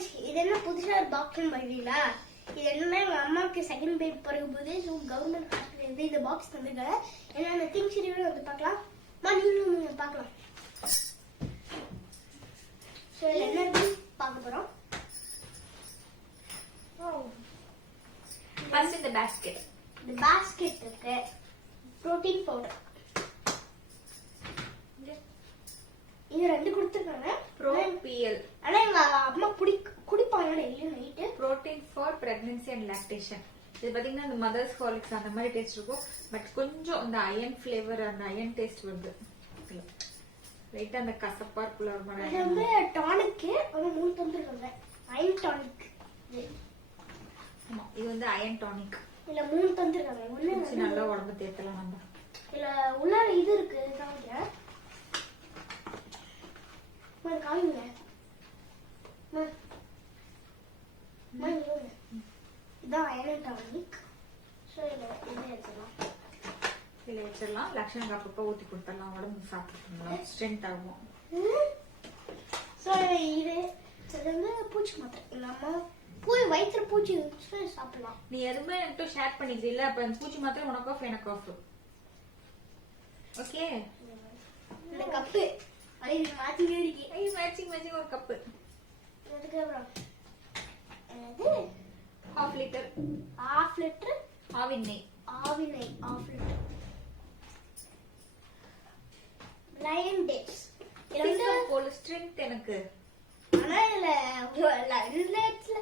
Friends இது என்ன புதுசா ஒரு பாக்ஸ் பண்ணுவீங்களா இது என்னன்னா எங்க அம்மாவுக்கு செகண்ட் பேபி பிறகு போது ஸோ கவர்மெண்ட் ஹாஸ்பிட்டல் இந்த பாக்ஸ் தந்துருக்காங்க. என்னென்ன திங்ஸ் ரிவ்யூ வந்து பார்க்கலாம். மா நீங்களும் நீங்க பார்க்கலாம். ஸோ என்ன இருக்குன்னு பார்க்க போறோம்? ஃபர்ஸ்ட் இந்த பேஸ்கெட் இந்த பாஸ்கெட் இருக்கு. புரோட்டீன் பவுடர் இது ரெண்டு கொடுத்துருக்காங்க. ப்ரோ பிஎல் ஆனா எங்க அம்மா குடி குடிப்பாங்க டெய்லியும் night. Protein for pregnancy and lactation இது பாத்தீங்கன்னா இந்த மதர்ஸ் ஹாலிக்ஸ் அந்த மாதிரி டேஸ்ட் இருக்கும். பட் கொஞ்சம் அந்த அயன் ஃபிளேவர் அந்த அயன் டேஸ்ட் வருது லைட்டா அந்த கசப்பா இருக்குள்ள ஒரு மாதிரி இது வந்து டானிக்கு ஒரு மூணு தந்துருக்காங்க. அயன் டானிக் ஆமா இது வந்து அயன் டானிக் இல்ல மூணு தந்துருக்காங்க. குடிச்சு நல்லா உடம்பு தேத்தலாம் நம்ம. இல்ல உள்ளார இது இருக்கு காமிக்கிறேன். காமிங்க. இதான் அயன் டானிக் ஸோ இதை இது எடுத்துக்கலாம் இதுல வச்சிடலாம் லட்சணம் அப்பப்போ ஊத்தி கொடுத்துடலாம். உடம்பு சாப்பிட்டுக்கலாம் ஸ்ட்ரென்த் ஆகும். ஸோ இது இது வந்து பூச்சி மாத்திரை. அம்மா பூ வயிற்றுல பூச்சி சாப்பிடலாம். நீ எதுவுமே என்கிட்ட ஷேர் பண்ணிக்கிறீ இல்ல. அப்ப அந்த பூச்சி மாத்திரம் உனக்கு ஆஃப் எனக்கு ஆஃப் ஓகே இந்த கப்பு. அது மாத்தி வேடிக்கை மேட்சிங் மேட்சிங் ஒரு கப்பு. அதுக்கப்புறம் அது half litre. Half litre Aavin நெய். ஆவி நெய் ஹாஃப் லிட்டர். டேட்ஸ் இது வந்து போல ஸ்ட்ரென்த் எனக்கு. ஆனா இதுல டேட்ஸ்ல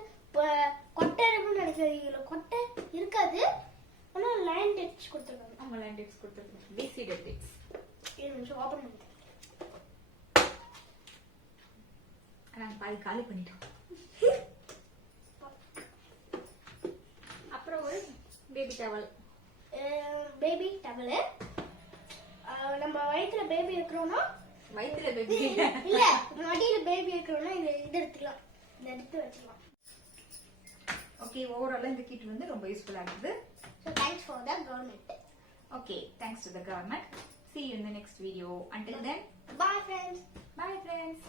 கொட்டை இருக்கும்னு நினைக்கிறீங்களா கொட்டை இருக்காது. ஆனா லயன் டேட்ஸ் கொடுத்துருக்காங்க. அவங்க லேண்டெக்ஸ் கொடுத்துருக்கோம் டிசி டெப்டிக்ஸ் இது நிமிஷம் ஓப்பன் பண்ணிட்டேன் நாங்க பாதி காலி பண்ணிட்டோம் அப்புறம் ஒரு பேபி டவல் பேபி டவலு நம்ம வயித்துல பேபி இருக்கிறோம்னா வயிற்றுல பேபி இல்ல மடியில பேபி இருக்கிறோம்னா இது இது எடுத்துக்கலாம். இதை எடுத்து வச்சுக்கலாம். ஓகே ஓவரால் இந்த கிட் வந்து ரொம்ப யூஸ்ஃபுல்லா இருக்குது. So thanks for the government okay thanks to the government see you in the next video. Until then. Bye friends bye friends.